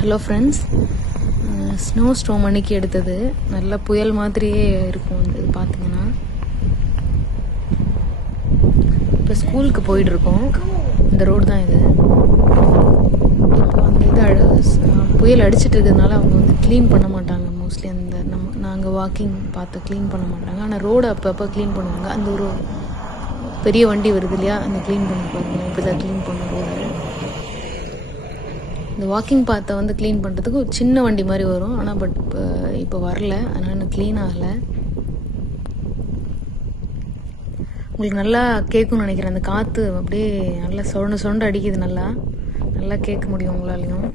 Hello friends, snow storm அன்னைக்கு எடுத்தது. நல்ல புயல் மாதிரியே இருக்கும். இது பார்த்தீங்கன்னா இப்போ ஸ்கூலுக்கு போயிட்டுருக்கோம். இந்த ரோடு தான் இது. இப்போ அந்த புயல் அடிச்சிட்டு இருக்கிறதுனால அவங்க வந்து க்ளீன் பண்ண மாட்டாங்க. மோஸ்ட்லி அந்த நாங்கள் வாக்கிங் பார்த்து க்ளீன் பண்ண மாட்டாங்க. ஆனால் ரோடை அப்பப்போ க்ளீன் பண்ணுவாங்க. அந்த ஒரு பெரிய வண்டி வருது இல்லையா, அந்த க்ளீன் பண்ணி பாருங்க. இப்போ தான் க்ளீன் பண்ண ரோடு. இந்த வாக்கிங் பாத்தை வந்து க்ளீன் பண்ணுறதுக்கு ஒரு சின்ன வண்டி மாதிரி வரும். ஆனால் இப்போ வரல, அதனால் இன்னும் க்ளீன் ஆகலை. உங்களுக்கு நல்லா கேட்கும்னு நினைக்கிறேன். அந்த காற்று அப்படியே நல்லா சொண்டு அடிக்குது. நல்லா கேட்க முடியும் உங்களாலையும்.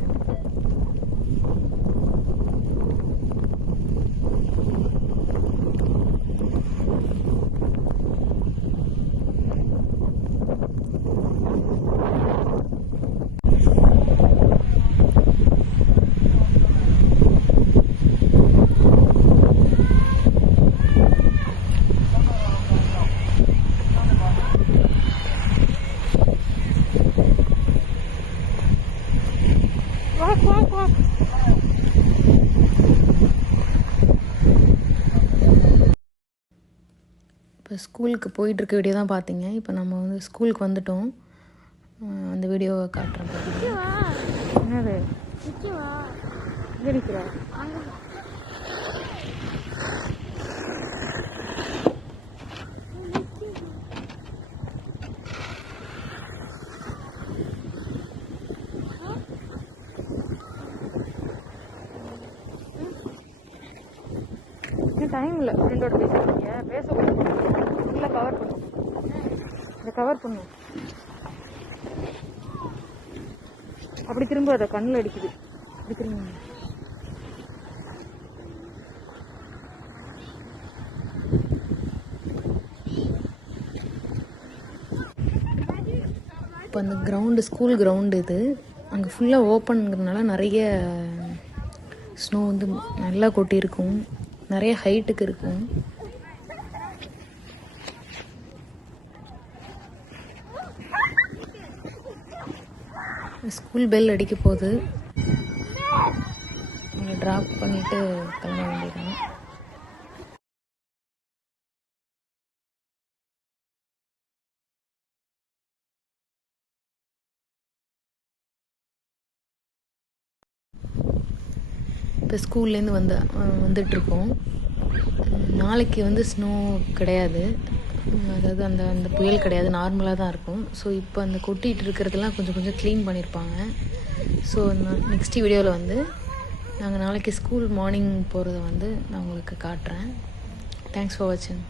இப்போ ஸ்கூலுக்கு போயிட்டுருக்க வீடியோ தான் பார்த்தீங்க. இப்போ நம்ம வந்து ஸ்கூலுக்கு வந்துட்டோம். அந்த வீடியோவை காட்டுறேன். என்னது இருக்கிற டைம் இல்லை. ஃப்ரெண்டோட பேசுறீங்க, பேசக்கூடாது. ஃபுல்லாக கவர் பண்ணும். இதை கவர் பண்ணும். அப்படி திரும்ப அதை கண்ணில் அடிக்குது. அப்படி திரும்ப இப்போ அந்த கிரவுண்டு, ஸ்கூல் கிரவுண்டு இது. அங்கே ஃபுல்லாக ஓப்பனுங்கிறதுனால நிறைய ஸ்னோ வந்து நல்லா கொட்டியிருக்கும். நிறைய ஹைட்டுக்கு இருக்கும். ஸ்கூல் பெல் அடிக்க போகுது. ட்ராப் பண்ணிட்டு கிளம்ப வேண்டியதான். இப்போ ஸ்கூல்லேருந்து வந்துட்டுருக்கோம். நாளைக்கு வந்து ஸ்னோ கிடையாது, அதாவது அந்த புயல் கிடையாது, நார்மலாக தான் இருக்கும். ஸோ இப்போ அந்த கொட்டிகிட்டு இருக்கிறதெல்லாம் கொஞ்சம் க்ளீன் பண்ணியிருப்பாங்க. ஸோ நெக்ஸ்ட் வீடியோவில் வந்து நாங்கள் நாளைக்கு ஸ்கூல் மார்னிங் போகிறத வந்து நான் உங்களுக்கு காட்டுறேன். தேங்க்ஸ் ஃபார் வாட்சிங்.